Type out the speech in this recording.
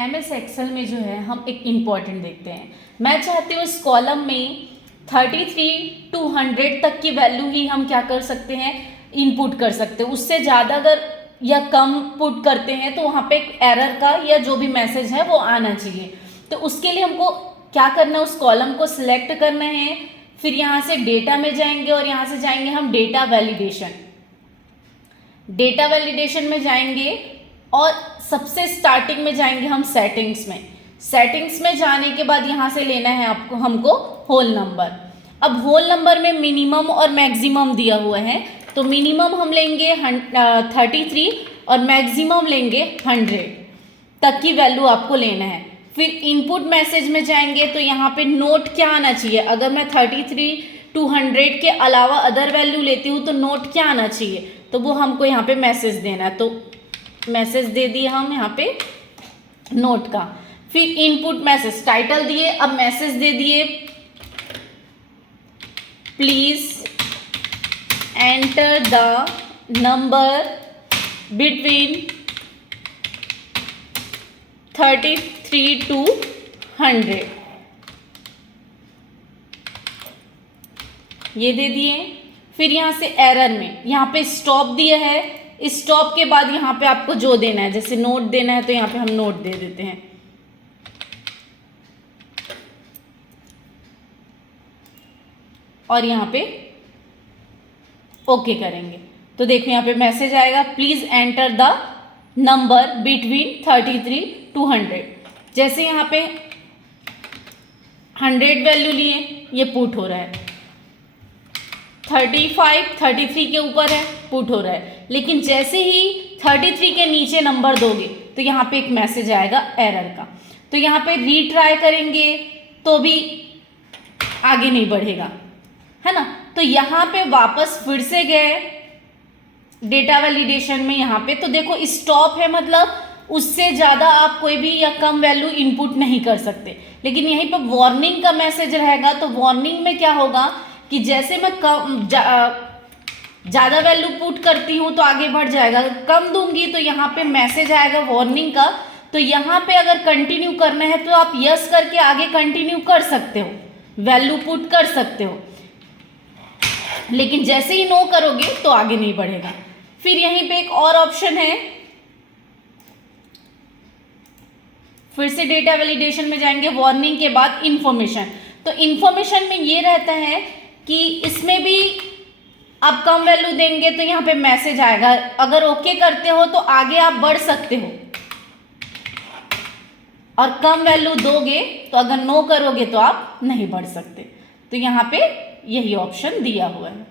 MS Excel में जो है हम एक इम्पॉर्टेंट देखते हैं। मैं चाहती हूँ इस कॉलम में 33 to 100 तक की वैल्यू ही हम क्या कर सकते हैं, इनपुट कर सकते हैं। उससे ज़्यादा अगर या कम पुट करते हैं तो वहाँ पे एक एरर का या जो भी मैसेज है वो आना चाहिए। तो उसके लिए हमको क्या करना है, उस कॉलम को सिलेक्ट करना है, फिर यहाँ से डेटा में जाएंगे और यहाँ से जाएंगे हम डेटा वैलिडेशन। डेटा वैलिडेशन में जाएंगे और सबसे स्टार्टिंग में जाएंगे हम सेटिंग्स में। सेटिंग्स में जाने के बाद यहाँ से लेना है आपको हमको होल नंबर। अब होल नंबर में मिनिमम और मैक्सिमम दिया हुआ है, तो मिनिमम हम लेंगे 33 और मैक्सिमम लेंगे 100 तक की वैल्यू आपको लेना है। फिर इनपुट मैसेज में जाएंगे तो यहाँ पे नोट क्या आना चाहिए, अगर मैं 33 to 100 के अलावा अदर वैल्यू लेती हूँ तो नोट क्या आना चाहिए, तो वो हमको यहाँ पे मैसेज देना है। तो मैसेज दे दिए हम यहाँ पे नोट का। फिर इनपुट मैसेज टाइटल दिए, अब मैसेज दे दिए please enter the number between 33 to 100 ये दे दिए। फिर यहाँ से एरर में यहाँ पे स्टॉप दिया है, स्टॉप के बाद यहाँ पे आपको जो देना है, जैसे नोट देना है तो यहाँ पे हम नोट दे देते हैं। और यहाँ पे ओके करेंगे तो देखो यहाँ पे मैसेज आएगा please enter the number between 33 to 100। जैसे यहाँ पे 100 वैल्यू लिए, ये पुट हो रहा है। 33 के ऊपर है, पुट हो रहा है। लेकिन जैसे ही 33 के नीचे नंबर दोगे तो यहाँ पे एक मैसेज आएगा एरर का। तो यहाँ पे रीट्राई करेंगे तो भी आगे नहीं बढ़ेगा, है ना। तो यहाँ पे वापस फिर से गए डेटा वैलिडेशन में, यहाँ पे तो देखो स्टॉप है, मतलब उससे ज़्यादा आप कोई भी या कम वैल्यू इनपुट नहीं कर सकते। लेकिन यहीं पर वार्निंग का मैसेज रहेगा, तो वार्निंग में क्या होगा कि जैसे मैं ज़्यादा वैल्यू पुट करती हूँ तो आगे बढ़ जाएगा, कम दूंगी तो यहाँ पे मैसेज आएगा वार्निंग का। तो यहाँ पे अगर कंटिन्यू करना है तो आप यस करके आगे कंटिन्यू कर सकते हो, वैल्यू पुट कर सकते हो। लेकिन जैसे ही नो करोगे तो आगे नहीं बढ़ेगा। फिर यहीं पे एक और ऑप्शन है, फिर से डेटा वैलिडेशन में जाएंगे, वार्निंग के बाद इंफॉर्मेशन। तो इंफॉर्मेशन में ये रहता है कि इसमें भी आप कम वैल्यू देंगे तो यहाँ पे मैसेज आएगा, अगर ओके करते हो तो आगे आप बढ़ सकते हो, और कम वैल्यू दोगे तो अगर नो करोगे तो आप नहीं बढ़ सकते। तो यहाँ पे यही ऑप्शन दिया हुआ है।